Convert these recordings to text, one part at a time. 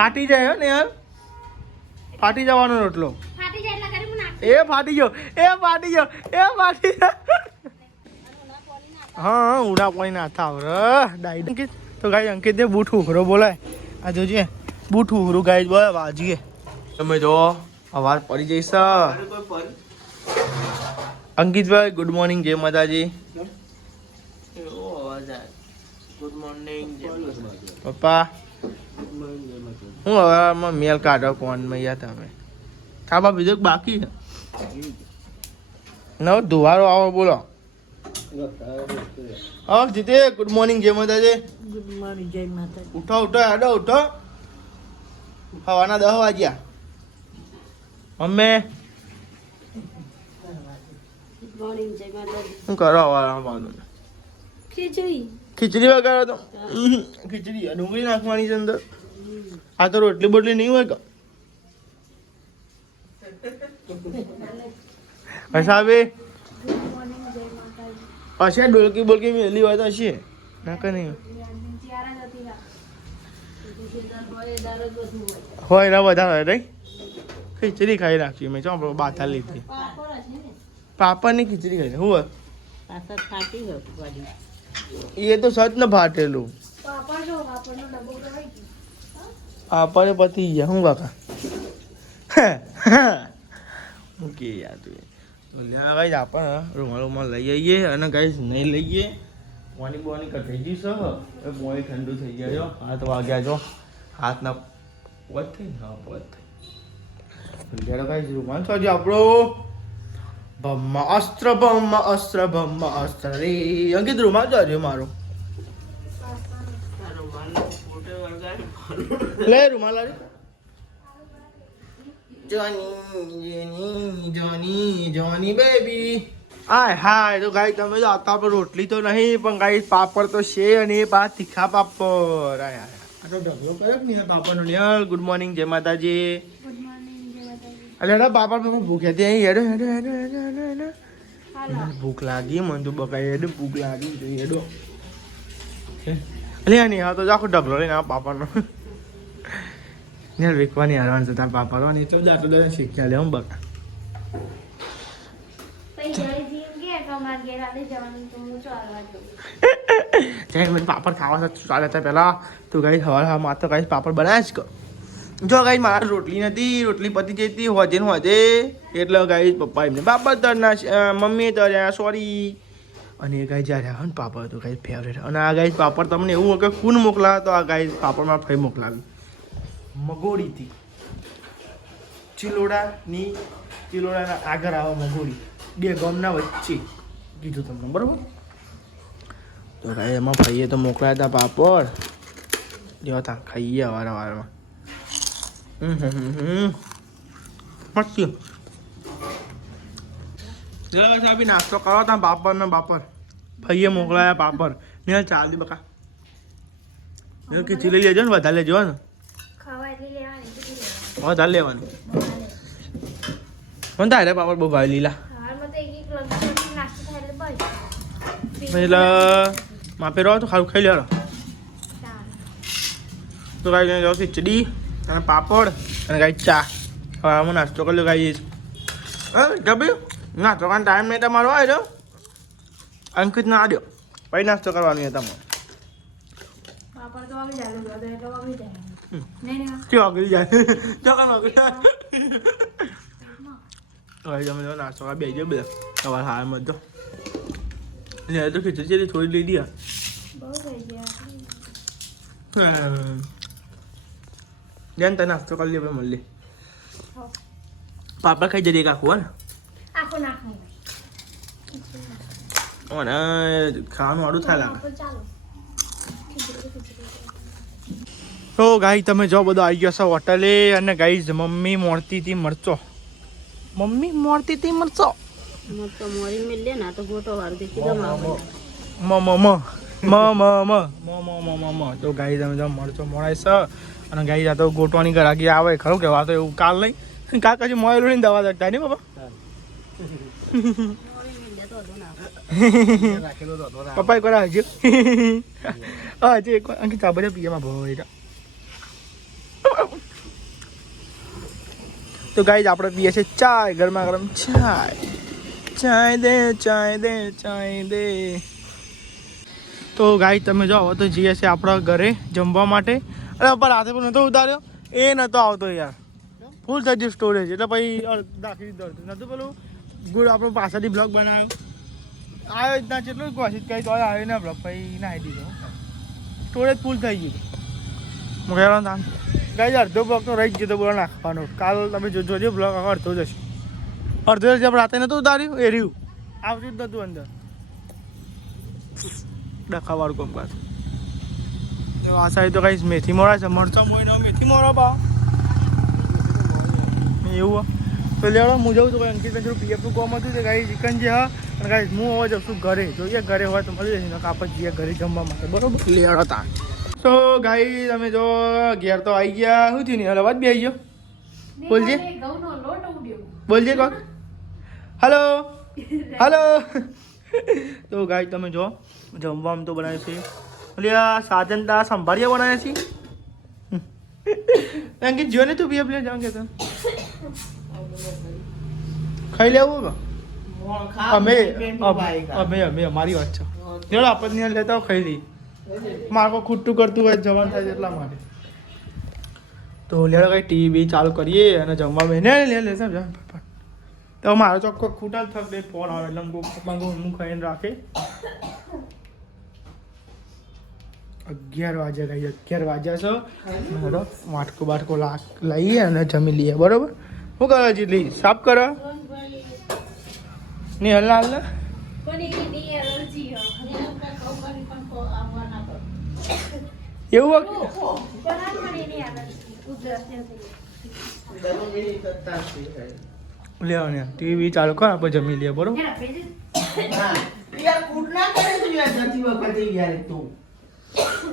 ફાટી જાય ને યાર, ફાટી જવાનો રોટલો. એ ફાટી ગયો, એ ફાટી ગયો, એ ફાટી ગયો. હા ઉડા પાણી ના થાવ ડાઈ અંકિત. તો ગાય અંકિત ને બૂઠ ઉઘરો બોલાય. આ જોજે બૂઠ ઉઘરું ગાય બોલે વાજીએ. તમે જો અવાજ પડી જઈશ. અંકિતભાઈ ગુડ મોર્નિંગ, જય માતાજી. ગુડ મોર્નિંગ પપ્પા. હું હવે મેલ કાઢો કોણ મૈયા તમે ખાવા બીજો બાકી છે. નવ ધુવારો આવો બોલો. હા જીતે ગુડ મોર્નિંગ, જય માતાજી. ગુડ મોર્નિંગ, જય માતાજી. ઉઠો ઉઠો આડો ઉઠો. સવારના 10 વાગ્યા. મમ્મી ગુડ મોર્નિંગ, જય માતાજી. શું કરો હવારમાં? ખીચડી. ખીચડી વગાડો તો ખીચડી ડુંગળી નાખવાની છે અંદર. આ તો રોટલી બોટલી નહીં હોય કે હસાબે હશે ડોલકી બોલકી મેલી હોય તો હશે ના કે નહીં હોય ના વધારે હોય નહીં. ખીચડી ખાઈ નાખી મેં ચો બાથા લીધી. પાપડની ખીચડી ખાઈ હું હોય પાછળ ફાટી ગયું ગાડી. એ તો સચ ને ફાટેલું. આપણે પતી ગયા હું કાકા મૂકી યાર તું. ગાઈસ આપણે રૂમાલ લઈ આવીએ અને ગાઈસ નહીં લઈએ. પાણી બોની કટાઈ જઈશ. પાણી ઠંડુ થઈ જાય. 7 વાગ્યા જો હાથના પોત થઈ ને. હા પોત થઈ ગાઈસ રૂમાલ છો આપણો. ભમ્મ અસ્ત્ર રે અંકિત રૂમાલ જો મારો. લે રૂમાલ આવે. જોની બેબી. હાય હાય તો ગાઈ તમે જો આતા પર રોટલી તો નહીં પણ ગાઈ પાપડ તો છે અને એ પા તીખા પાપડ. હાય હાય આ તો ઢગલો કરે ને પાપડનો. યાર ગુડ મોર્નિંગ, જય માતાજી. અરે પાપડ મને ભૂખ હતી અહીં. હેડો હેડો હેડો હેડો હેડો હેડો. ભૂખ લાગી મને તો બકાઈ. હેડો ભૂખ લાગી તો હેડો. અલે નહીં હા તો આખો ઢગલો લઈને આ પાપડનો ને વેકવાની હારવાનું છે તાર પાપડવાની. એટલો જ આટલો બધા શીખ્યા લે હું બકા. પાપડ ખાવા ચાલે હતા પેલા તો ગાઈ હવા માત્ર ગાઈ પાપડ બનાવ્યા જ કર. જો ગાઈ મારા રોટલી નથી, રોટલી પતી જઈ હતી હોજે ને હોજે એટલે ગાઈ પપ્પા એમને પાપડ તળના મમ્મીએ તળ્યા સોરી. અને એ ગાઈ જ્યારે આવે ને પાપડ તો ગાઈ ફેવરેટ. અને આ ગાઈ પાપડ તમને એવું હોય કે કોણ મોકલાવે તો આ ગાઈ પાપડમાં ફઈ મોકલાવી મગોડીથી. ચિલોડાના આગળ આવે મગોડી. 2 ગામના વચ્ચે કીધું તમને બરાબર. તો ગાઈ એમાં ફઈએ તો મોકલાયા હતા પાપડ. જેવા તા ખાઈએ વારમાં. મસ્તી સાહેબ નાસ્તો કરો તા પાપડ ને બાપડ. ફઈએ મોકલાયા પાપડ ને ચાલી બકા. ખીચડી લઈ લેજો ને વધારે લેજો ને. વધારે લેવાની. કોણ તારે પાપડ બહુ ભાઈ લીલા એટલે માપે રહો તો ખારું ખાઈ લેવાનો. તો ગાઈ જાઓ ખીચડી અને પાપડ અને ગાઈ ચા. હવે આમાં નાસ્તો કરી લો ગાઈ. ગબ્યું નાસ્તો કરવાનો ટાઈમ નહીં તમારો. આવ્યો અંકિત ના આવ્યો પછી નાસ્તો કરવાનો છે તમારે. કેવું આગળ જાય ચોકન આગળ હવે તમે જો નાસ્તો કરવા બેસી જાઓ બધા. સવાર હાલમાં તો લે તો ખીચડી થોડી લઈ દે. જેન તને નાસ્તો કરી લે મળી. પાપડ ખાઈ જઈએ કાકુ ને ખાવાનું આડું થાય લાગે. તો ગાઈ તમે જો બધો આવી ગયો છો હોટલે. અને ગાઈ મમ્મી મોડતી હતી મરચો. મમ્મી મોડતી હતી મરચો. મોરી મેં લે ના તો ગોટો વાર દેખી દો તો ગાઈ તમે જો મરચો મોડાય છે. અને ગાઈ જા તો ગોટવાની ગરાગી આવે ખરું કેવા તો એવું કાલ નહીં કાલ કશું મોડેલું નહીં દવા દરતા નહીં બાપા. પપ્પા એક વાર હજી હજી એક વાર અંકિત આ બધા પીએમાં ભરો તો ગાઈઝ આપણે પીએ છીએ ચાય, ગરમા ગરમ ચાય. ચાય દે ચાય દે ચાય દે. તો ગાઈઝ તમે જો હવે તો જઈએ છીએ આપણા ઘરે જમવા માટે. અરે પપ્પા રાતે પણ નહોતો ઉતાર્યો, એ નહોતો આવતો યાર, ફૂલ થઈ ગયું સ્ટોરેજ, એટલે પછી દાખવી દોડતું નહોતું પેલું ગુડ આપણો પાછળથી બ્લોગ બનાવ્યો, આવ્યો જ ના જેટલું કોશિશ કરી તો આવ્યો ના બ્લોગ, પછી નાહી દીધો, સ્ટોરેજ ફૂલ થઈ ગયું. મૂકેલો તાન ગાઈઝ અડધો બ્લોગ તો રહી જ ગયો બોલો નાખવાનો. કાલ તમે જોજો બ્લોગ અડધો જશે, અડધો જ રાતે નહોતું ઉતાર્યું એ રહ્યું, આવતું જ નહોતું અંદર ડખાવાળું કંપાસ. આ સાઈડ તો કઈ મેથી મોરા છે, મરચાં મોઈને મેથી મોરા પાવ એવું. તો લેવડો હું જઉં તો કોઈ અંકિતભાઈ થોડું પીએફનું કોમ હતું તો ગાઈ ચિકન જે હા, અને ગાઈ હું હવે જઉં છું ઘરે, જોઈએ ઘરે હોય તો મળી જશે, કાપડ જઈએ ઘરે જમવા માટે, બરોબર. લેવડો તા. તો ગાઈ તમે જો ઘેર તો આવી ગયા, શું થયું નહીં અવાજ બી આવી ગયો, બોલજે બોલજે કોક હલો હલો. તો ગાઈ તમે જો જમવામાં તો બનાવે છે એટલે આ સાજન તા સંભાળિયા બનાવે છે. એમ કે જો ને તું બી લે જાઉં કે ખાઈ લેવું અમે અમારી વાત છે જોડો આપણને લેતા હોય ખાઈ લઈ, મારે કોઈ ખૂટતું કરતું હોય જવાનું થાય એટલા માટે. તો લેડો કઈ ટીવી ચાલુ કરીએ અને જમવા બેને લે સમજ. તો મારો ચોખ્ખો ખૂટા જ થક ફોન આવે એટલે હું ખાઈને રાખે. 11 વાગ્યા ગઈ, 11 વાગ્યા છે. હેડો વાટકો બાટકો લઈએ અને જમી લઈએ, બરોબર. શું કરો જેટલી સાફ કરો નહીં હલ હાલ ને એવું લેવા ટીવી ચાલુ કર આપણે જમી લઈએ, બરોબર.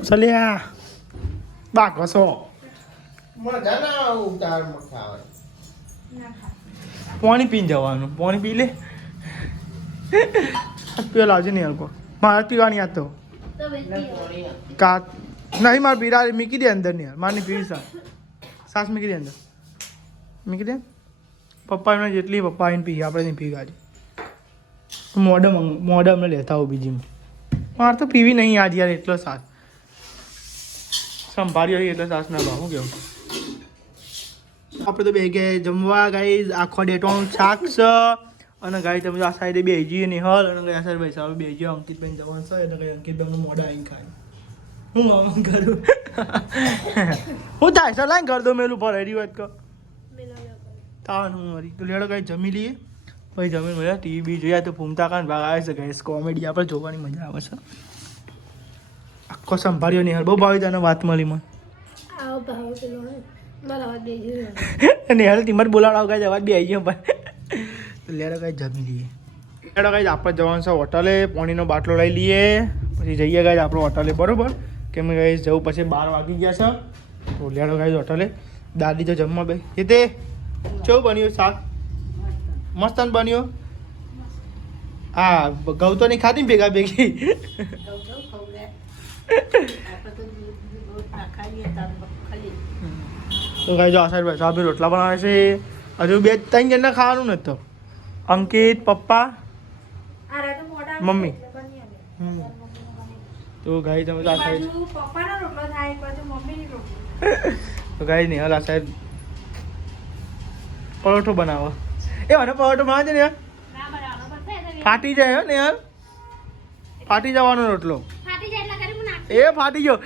ચલ્યા બાકસો પાણી પીને જવાનું, પાણી પી લે પીવા લાવજે નહીં હલકો, મારે પીવાની યાદ તો કા નહીં મારે પીરા મૂકી દે અંદર નહીં મારે નહીં પીવી સાસ મૂકી દે અંદર મૂકી દે. પપ્પા એમને જેટલી પપ્પા આવીને પી આપણે નહીં પી આજે મોઢા અમને લેતા આવું બીજી મારે તો પીવી નહીં આજ યાર, એટલો સાસ સંભાળ્યો એટલે સાસ ના ભાવ. શું કેવું આપણે તો બે ગયા જમવા ગાઈ, આખો ડેટોનું શાક છે અને ગાઈ તમે આ સાઈડે બે જઈએ નિહલ અને આ સાઈડ ભાઈ બે જઈએ અંકિતભાઈ જવાનું છે એટલે કઈ અંકિતભાઈ મોઢા આવીને ખાય હું મામા કરું હું થાય સર લાઈને કર દો મેલું પર હરી વાત કર તાન હું મરી. તો લેડો કઈ જમી લઈએ પછી જમીન મજા ટીવી જોયા તો ફૂમતા કાન ભાગ આવે છે ગાઈસ, કોમેડી આપણે જોવાની મજા આવે છે. આખો સંભાળ્યો નિહાલ બહુ ભાવી તને વાત મળી મને નિહાલ ટીમર બોલાવડાવ ગાય અવાજ બી આવી ગયો પણ. તો લેડો કઈ જમી લઈએ, લેડો કઈ આપણે જવાનું છે હોટલે, પાણીનો બાટલો લઈ લઈએ પછી જઈએ ગાય આપણે હોટલે, બરોબર. કેમ કે જવું પછી 12 વાગી ગયા છે. તો લેડો ગાય હોટલે, દાદી તો જમવા બે એ તે કેવું બન્યું શાક, મસ્ત બન્યો. હા ઘઉં તો નહીં ખાધી ભેગા ભેગી તો ગાય જો આ સાઈડ ભાઈ સાહેબ રોટલા બનાવે છે, હજુ 2-3 જણને ખાવાનું નથી તો અંકિત પપ્પા મમ્મી. તો ગાય તમે આ સાઈડ તો ગાય નહીં હાલ આ સાઈડ પરોઠો બનાવો, એ મને પરોઠો બનાવે છે ને ફાટી જાય ને યાર, ફાટી જવાનો રોટલો એ ફાટી ગયો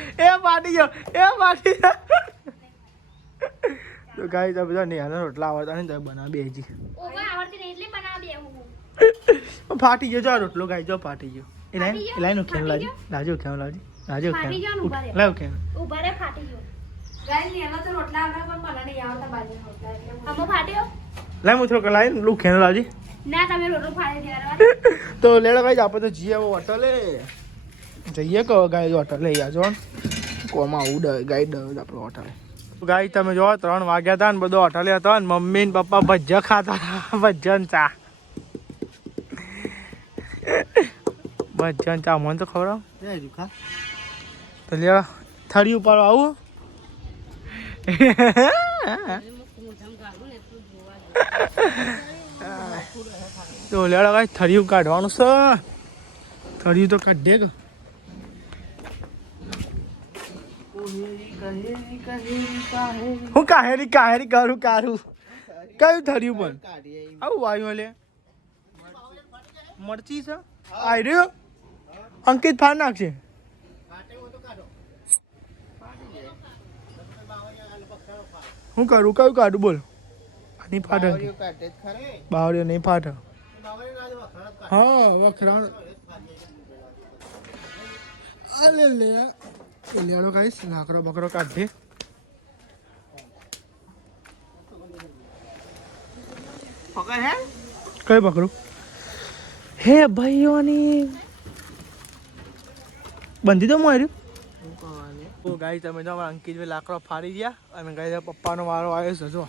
તો ગાય તો બધા નિહાલ રોટલા આવડતા ને તમે બનાવી બેજી ફાટી ગયો જો રોટલો ગાય જો ફાટી ગયો એ લાઈન ઉખેન લાજો ખેમ લાજો ખેમ લાવ ખેમ લાઈ હું થોડો લાઈન લુ ખેન લાવજી તો લેડો ગાય આપણે તો જઈએ હોટલે જઈએ કહો ગાય હોટલે જો કોમાં આવું ગાય આપણે હોટલે. ગાય તમે જો 3 વાગ્યા હતા ને બધો હોટલે હતો ને મમ્મી ને પપ્પા ભજીયા ખાતા હતા, ભજીયા ચા મને તો ખવડાવ તો લે થાળી ઉપર આવું મોઢામાં ગાળું ને એટલું જોવા તો લેડો ગાઈસ થરિયું કાઢવાનું છે થરિયું તો કાઢે કે હું કાહેરી કરું કયું થરિયું પણ આવું આવ્યું લે મરચી છે આઈ રહ્યો અંકિત ફાડ નાખશે હું કરું કયું કાઢું બોલ નહીં ફાટે બાવળીઓ નહીં ફાટે હા વખરા અલે લે લેડો કાઈસ લાકડો બકરો કાઢે પકડ હે કઈ પકડું હે ભાઈઓની બંધી તો માર્યું તો ગાઈ તમે જો અંકિતભાઈ લાકડો ફાડી ગયા અને ગાઈ પપ્પાનો વારો આવ્યો છે જો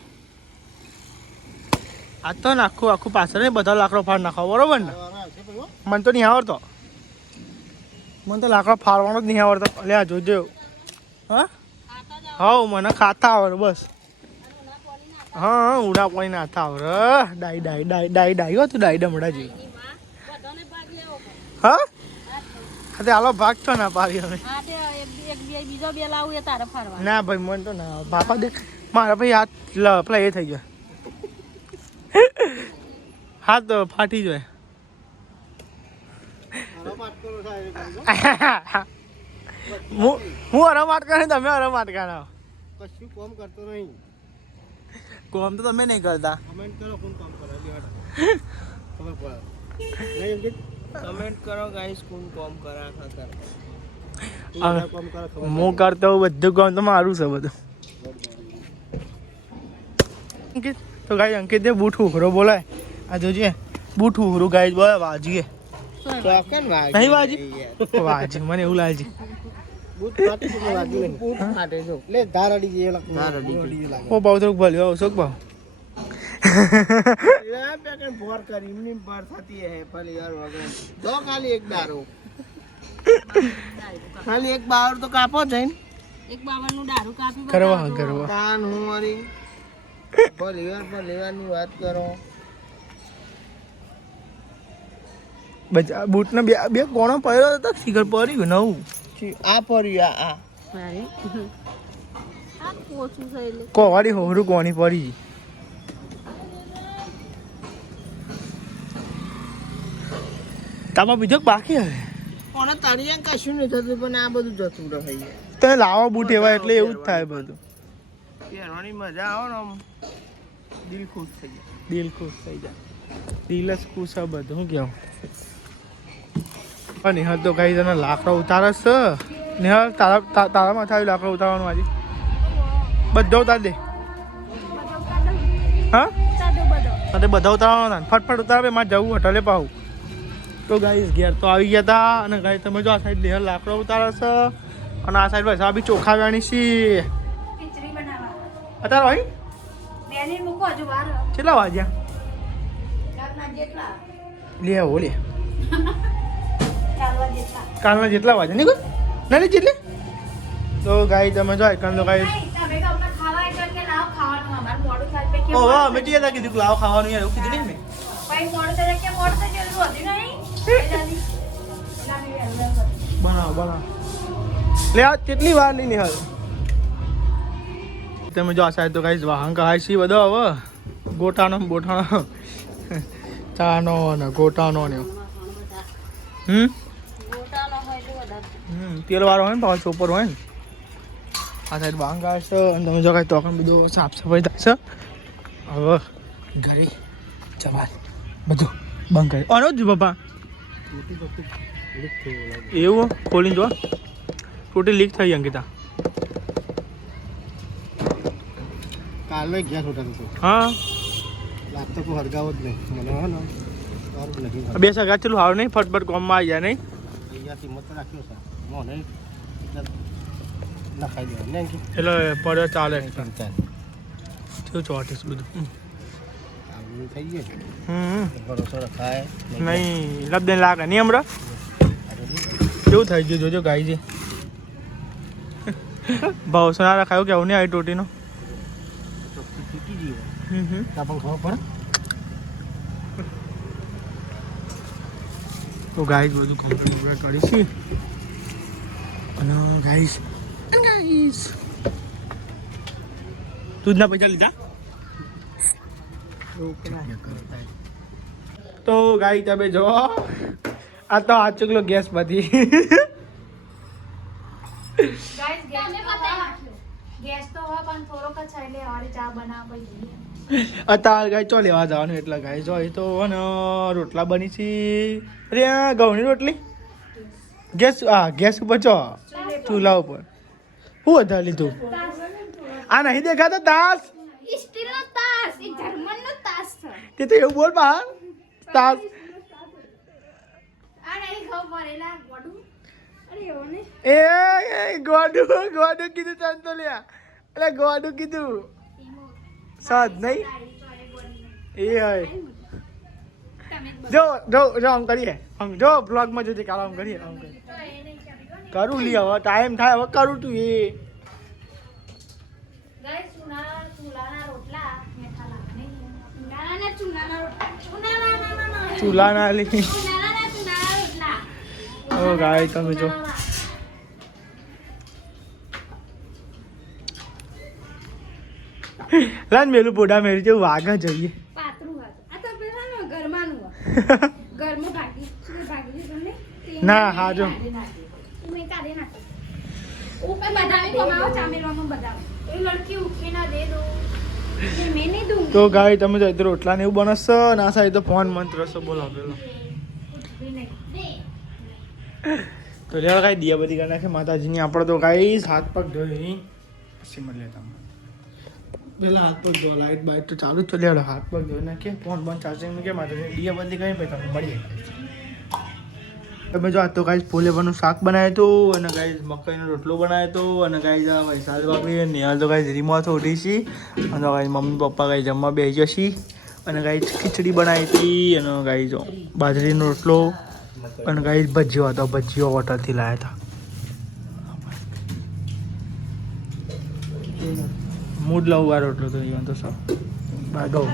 આ તો આખું પાછળ બધા લાકડો ફાડ નાખો બરોબર ને મને તો નહીં આવડતો મને તો લાકડો ફાડવાનો જ નહીં આવડતો એટલે આ જોજો હા હા મને ખાતા આવડે બસ હા ઉડા પાણી નાતા આવડે ડાઈ હો તું ડાઈ ડમડા જેવી હા તે હાલો ભાગ છો ના પાડી હવે બીજો બે લાવું એ તારે ફરવા ના ભાઈ મને તો ના બાપા દે મારા ભાઈ હાથ પેલા એ થઈ ગયા હાથ ફાટી જાય હું અરમાટ કરે તમે અરમાટ કરો કશું કોમ કરતો નહીં કોમ તો તમે નહીં કરતા કમેન્ટ કરો કોણ કામ કરે ખબર પડે નહીં કમેન્ટ કરો ગાઈસ કોણ કોમ કરે ખાતર કોમ કરે હું કરતો બધું કામ તો મારું છે બધું અંકિત તો ગાઈ અંકિત દે બૂટ ઉઘરો બોલાય આ જોજે બૂટ ઉઘરું ગાઈ બોલે વાજીએ ચોકન વાગી નહીં વાજી વાજી મને એવું લાગે બૂટ ફાટી તો વાગી નહીં બૂટ ફાટે જો લે ધારડી જે ધારડી લાગે ઓ બાવ તો ભલ્યો શોક બાવ યા પેકન ભોર કરી ઇમની પર થતી હે ભલે યાર વગર દો ખાલી એક દારો ખાલી એક બાવર તો કાપો જઈને એક બાવનનું દારૂ કાપી કરવા કાન હું મારી ભલે ની વાત કરો બચા બૂટ ને બે કોણો પડ્યો તો શિખર પડી ગયું નવું આ પડ્યું આ મારે આ પોચું છે એટલે કોવાડી હોરું કોણી પડી તામાં બીજો બાકી હવે કોને તળિયા કશું નહીં થતું પણ આ બધું જતું રહે તમે લાવો બૂટ એવા એટલે એવું જ થાય બધું પહેરવાની મજા આવે ને આમ દિલ ખુશ થઈ જાય દિલ ખુશ થઈ જાય દિલ જ ખુશ આ બધું શું કેવું અને નિહાલ તો કઈ તને લાકડો ઉતારસ છે નિહાલ તારા માથે આવ્યું લાકડો ઉતારવાનું આજે બધો ઉતાર દે હા તે બધા ઉતારવાના ફટફટ ઉતારે મારે જવું હોટલે પાવું તો ગાઈસ ઘેર તો આવી ગયા હતા અને ગાઈસ તમે જો આ સાઈડ નિહાલ લાકડો ઉતારે છે અને આ સાઈડ બસ આ બી ચોખા વેણી છે અત્યારે ભાઈ કેટલા વાગ્યા લે આવો લે કાલના જેટલા વાગે નહીં કોઈ ના જેટલી તો ગાય તમે જો એકન તો ગાય ઓહો અમે જે હતા કીધું લાવ ખાવાનું યાર એવું કીધું નહીં મેં બનાવો લે આ કેટલી વાર નહીં નિહાલ તમે જો આ સાઈડ તો ગાઈસ વાહન કહાય છે બધો હવે ગોટાનો બોટાનો ચાનો ને ગોટાનો ને તેલ વાળો હોય ને પાછો ચોપર હોય ને આ સાઈડ વાંગા છે અને તમે જો કાંઈ તો બધું સાફ સફાઈ થાય છે હવે ઘરે જવા બધું બંધ કરી આનો જ પપ્પા એવું ખોલીને જો ટોટલી લીક થઈ અંકિતા કાલે ગેસ ઉઠાતું હા લાગતો કોઈ હરગાવ જ નહીં મને હે ને સારું નહીં બે સગા ચલું હારું નહીં ફટફટ કોમમાં આવી જાય નહીં અહીંયાથી મત રાખ્યો છે મોને નખાઈ દેવા ને કે એટલે પડ્યો ચાલે ચાલ શું ચોટીસ બધું આવું થઈ ગયું ભરોસો રખાય નહીં લબદે લાગે નહીં હમણાં કેવું થઈ ગયું જોજો ગાય છે ભાવ ના રખાયો કેવું નહીં આવી ટોટીનો જઈએ હમ તો આપણને ખબર પડે. તો ગાઈસ બધું કમ્પ્લીટ કરીશું અને ગાઈસ દૂધના પૈસા લીધા. તો ગાઈ તમે જો આ તો આ ચૂકલો ગેસ બધી અત્યારે ગાય ચો લેવા જવાનું એટલે ગાય જો એ તો ને રોટલા બની છે. અરે આ ઘઉંની રોટલી ગેસ ઉપર ચો ચૂલા ઉપર શું વધારે લીધું આ નહીં દેખાતો તાસ તે તો એવું બોલ બહાર તાસ એ ગોડું કીધું તને તો લ્યા એટલે ગોડું કીધું સાદ નહીં એ હોય જો આમ કરીએ આમ જો બ્લોગમાં જોજે કાલ આમ કરીએ કરું લી હવે ટાઈમ થાય હવે કરું તું એ ચૂલા ના લી ઓ ગાય તમે જો લાન મેલું પોડા મેરી જેવું વાગા જોઈએ ના હા જો તો ગાય તમે જો રોટલા ને એવું બનશો ના સાહેબ તો ફોન મંત્ર છો બોલો પેલો તો લેવા કાંઈ દિયા બધી કરી નાખે માતાજીની આપણે તો કાંઈ હાથ પગ ધોઈ પછી મળીએ તમે પેલા હાથ પગ ધોવા લાઈટ બાઈટ તો ચાલુ જ તો લેવડો હાથ પગ ધોઈ નાખીએ ફોન બંધ ચાર્જિંગ મૂકીએ માતાજી દિયા બધી કરી પછી તમે મળીએ તમે જો આજ તો કાંઈ ફૂલેવાનું શાક બનાવ્યું હતું અને કાંઈ મકાઈનો રોટલો બનાવ્યો હતો અને કાંઈ વૈશાલ બાપડી નિહાલ તો કાંઈ રીમો થોડી છે અને કાંઈ મમ્મી પપ્પા કાંઈ જમવા બેસી જશે અને કાંઈ ખીચડી બનાવી હતી અને કાંઈ જો બાજરીનો રોટલો અને કાંઈ ભજીયો હતો ભજીયો હોટલથી લાવ્યા હતા મૂડ લવવા રોટલો તો એ તો સર ગૌ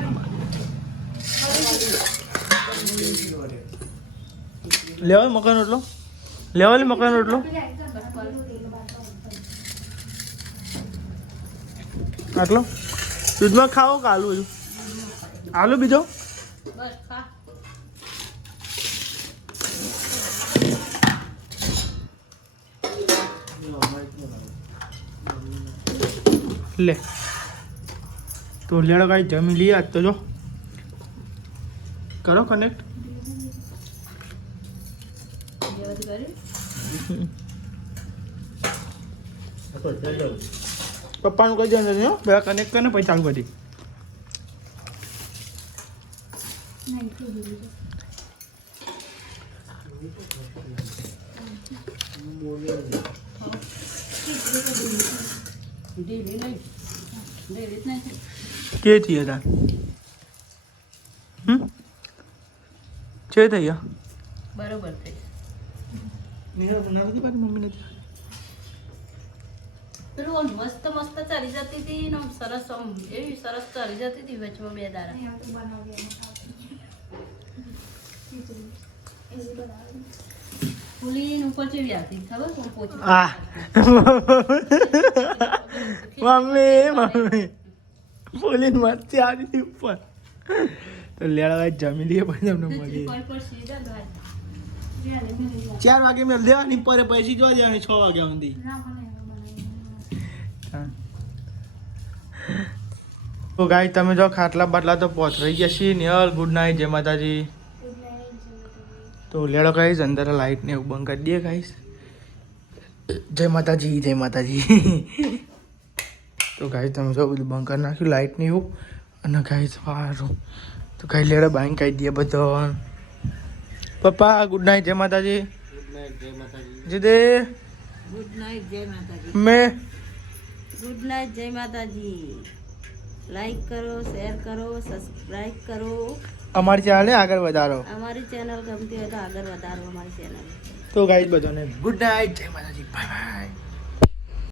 લેવાય મકાઈનો રોટલો લેવાય મકાઈનો રોટલો આટલો દૂધમાં ખાઓ કે આલુ હજુ આલુ બીજો લે તો લેડો કાંઈ જમી લઈએ આજ તો જો કરો કનેક્ટ પપ્પાનું કઈ જવાનું બે કનેક્ટ કરીને પછી ચાલુ કરી કે થઈ હતા છે થઈ ગયા બરોબર થઈ મમ્મી નથી પેલું મસ્ત મસ્ત ચાલી જતી હતી ને આમ સરસ આમ એવી સરસ ચાલી જતી હતી વચમાં બે દાડા ફૂલી ઉપર ચેવી આવતી ખબર કોણ પોચી આ મમ્મી બોલી મસ્તી આવી હતી ઉપર તો લેડા જમી લઈએ પછી તમને મળીએ 4 વાગે મેં દેવાની પર પછી જોવા જવાની 6 વાગ્યા સુધી તો ગાય તમે જો ખાટલા બાટલા તો પહોંચી ગયા છીએ નિહાલ ગુડ નાઇટ જય માતાજી તો લેડો ગાઈસ અંદર લાઈટ ને એવું બંધ કરી દઈએ ગાઈસ જય માતાજી જય માતાજી તો ગાઈસ તમે જો બધું બંધ કરી નાખ્યું લાઈટ ને એવું અને ગાઈસ સારું તો ગાઈ લેડો બાઈન કહી દઈએ બધો પપ્પા ગુડ નાઇટ જય માતાજી જીદે ગુડ નાઇટ જય માતાજી મેં ગુડ નાઇટ જય માતાજી લાઈક કરો શેર કરો સબસ્ક્રાઇબ કરો અમારી ચેનલને આગળ વધારો અમારી ચેનલ ગમતી હોય તો આગળ વધારો અમારી ચેનલ તો ગાઈસ બધાને ગુડ નાઇટ જય માતાજી બાય બાય